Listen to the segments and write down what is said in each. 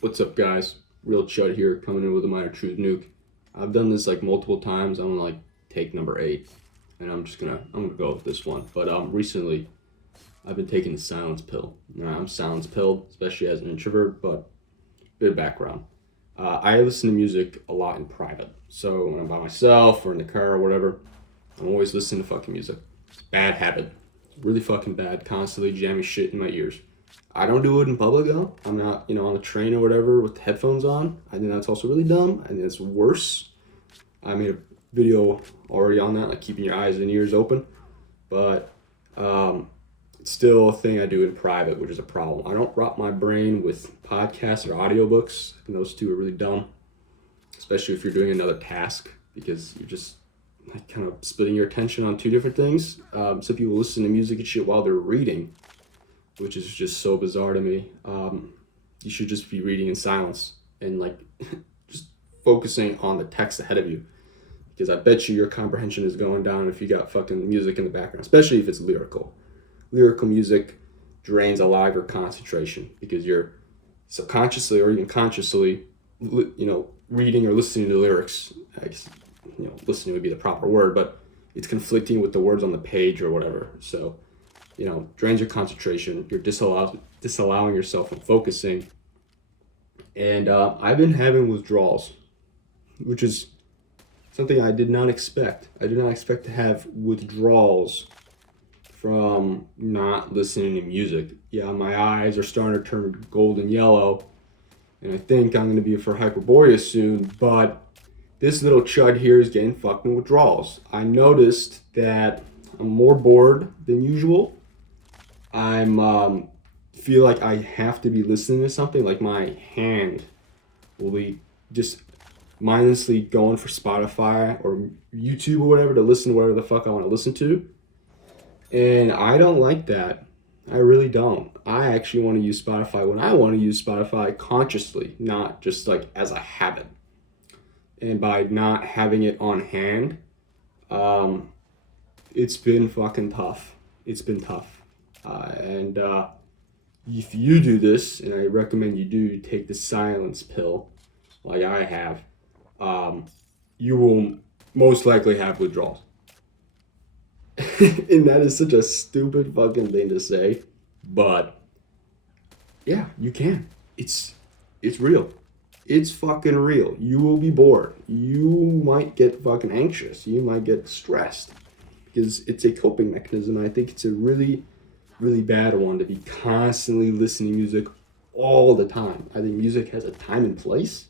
What's up, guys? Real Chud here, coming in with a minor truth nuke. I've done this like multiple times. I'm on like take number 8, and I'm gonna go with this one. But recently I've been taking the silence pill. Now, I'm silence pilled, especially as an introvert. But bit of background: I listen to music a lot in private. So when I'm by myself or in the car or whatever, I'm always listening to fucking music. It's a bad habit. It's really fucking bad. Constantly jamming shit in my ears. I don't do it in public though. I'm not, on the train or whatever with headphones on. I think that's also really dumb. I think it's worse. I made a video already on that, like keeping your eyes and ears open. But it's still a thing I do in private, which is a problem. I don't rot my brain with podcasts or audiobooks, and those two are really dumb, especially if you're doing another task because you're just like kind of splitting your attention on two different things. Some people listen to music and shit while they're reading, which is just so bizarre to me. You should just be reading in silence and like just focusing on the text ahead of you, because I bet you your comprehension is going down if you got fucking music in the background, especially if it's lyrical. Lyrical music drains a lot of your concentration because you're subconsciously or even consciously, reading or listening to lyrics. I guess, listening would be the proper word, but it's conflicting with the words on the page or whatever. So drains your concentration. You're disallowing yourself from focusing. And I've been having withdrawals, which is something I did not expect. I did not expect to have withdrawals from not listening to music. Yeah, my eyes are starting to turn golden yellow, and I think I'm going to be for Hyperborea soon, but this little chud here is getting fucking withdrawals. I noticed that I'm more bored than usual. I'm feel like I have to be listening to something. Like my hand will be just mindlessly going for Spotify or YouTube or whatever to listen to whatever the fuck I want to listen to. And I don't like that. I really don't. I actually want to use Spotify when I want to use Spotify consciously, not just like as a habit. And by not having it on hand, it's been fucking tough. It's been tough. And if you do this, and I recommend you do take the silence pill, like I have, you will most likely have withdrawals. And that is such a stupid fucking thing to say, but yeah, you can. It's real. It's fucking real. You will be bored. You might get fucking anxious. You might get stressed because it's a coping mechanism. I think it's a really, really bad one to be constantly listening to music all the time. I think music has a time and place,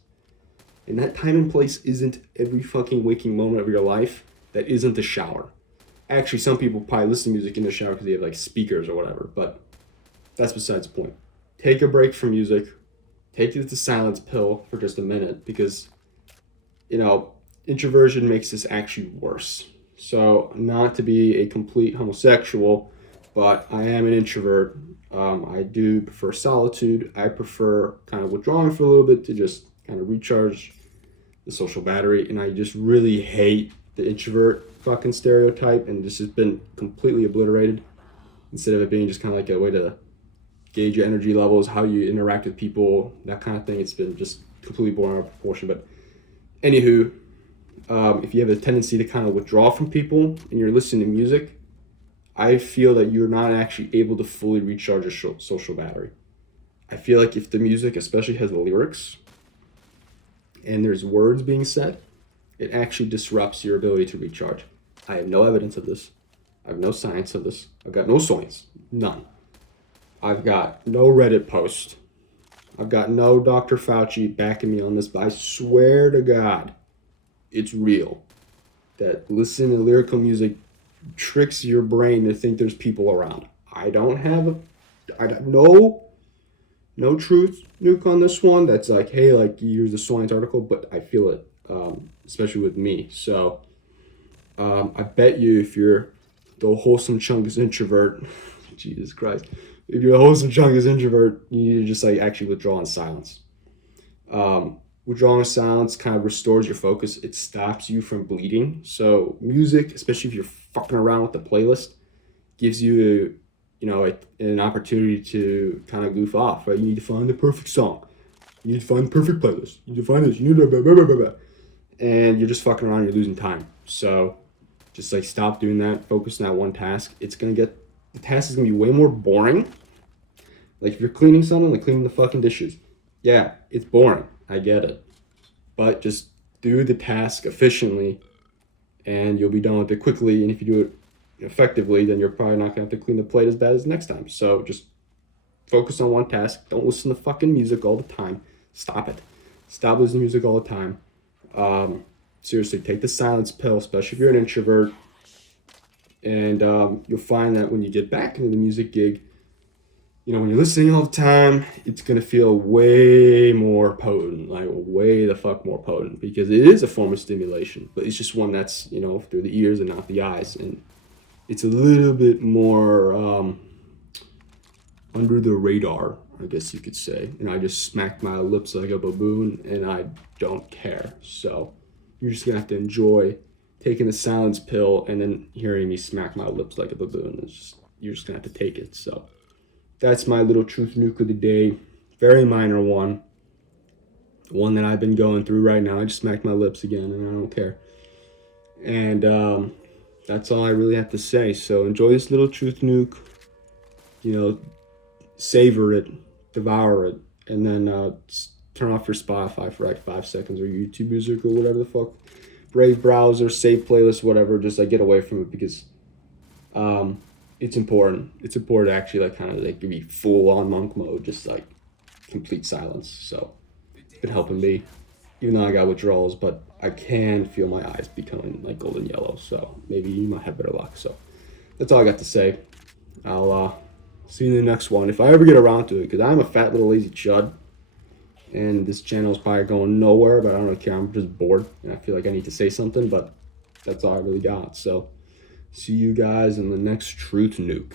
and that time and place isn't every fucking waking moment of your life. That isn't the shower. Actually, some people probably listen to music in the shower because they have like speakers or whatever, but that's besides the point. Take a break from music. Take the silence pill for just a minute because, introversion makes this actually worse. So, not to be a complete homosexual, but I am an introvert. I do prefer solitude. I prefer kind of withdrawing for a little bit to just kind of recharge the social battery. And I just really hate the introvert fucking stereotype, and this has been completely obliterated. Instead of it being just kind of like a way to gauge your energy levels, how you interact with people, that kind of thing, it's been just completely blown out of proportion. But anywho, if you have a tendency to kind of withdraw from people and you're listening to music, I feel that you're not actually able to fully recharge your social battery. I feel like if the music especially has lyrics and there's words being said, it actually disrupts your ability to recharge. I have no evidence of this. I have no science of this. I've got no science. None. I've got no Reddit post. I've got no Dr. Fauci backing me on this, but I swear to God, it's real. That listening to lyrical music tricks your brain to think there's people around. I have no truth nuke on this one. That's like, hey, like you use the science article, but I feel it, especially with me. So I bet you if you're the wholesome chunk is introvert, Jesus Christ, if you're a wholesome chunk is introvert, you need to just like actually withdraw in silence. Withdrawing in silence kind of restores your focus. It stops you from bleeding. So music, especially if you're fucking around with the playlist, gives you an opportunity to kind of goof off, right? You need to find the perfect song. You need to find the perfect playlist. You need to find this. You need to blah, blah, blah, blah, blah. And you're just fucking around. You're losing time. So just like stop doing that. Focus on that one task. The task is gonna be way more boring. Like if you're cleaning something, like cleaning the fucking dishes. Yeah, it's boring. I get it. But just do the task efficiently and you'll be done with it quickly. And if you do it effectively, then you're probably not gonna have to clean the plate as bad as next time. So just focus on one task. Don't listen to fucking music all the time. Stop it. Stop listening to music all the time. Seriously, take the silence pill, especially if you're an introvert. And you'll find that when you get back into the music gig, when you're listening all the time, it's going to feel way more potent, like way the fuck more potent, because it is a form of stimulation, but it's just one that's, through the ears and not the eyes. And it's a little bit more under the radar, I guess you could say. And I just smacked my lips like a baboon, and I don't care. So you're just going to have to enjoy taking the silence pill and then hearing me smack my lips like a baboon. You're just going to have to take it. So that's my little truth nuke of the day. Very minor one. One that I've been going through right now. I just smacked my lips again, and I don't care. And that's all I really have to say. So enjoy this little truth nuke. Savor it, devour it, and then turn off your Spotify for like 5 seconds, or YouTube Music, or whatever the fuck. Brave browser, save playlist, whatever. Just like get away from it, because it's important. It's important to actually kind of be full on monk mode, just like complete silence. So it's been helping me, even though I got withdrawals, but I can feel my eyes becoming like golden yellow. So maybe you might have better luck. So that's all I got to say. I'll see you in the next one if I ever get around to it, because I'm a fat little lazy chud, and this channel is probably going nowhere. But I don't really care. I'm just bored, and I feel like I need to say something. But that's all I really got. So see you guys in the next truth nuke.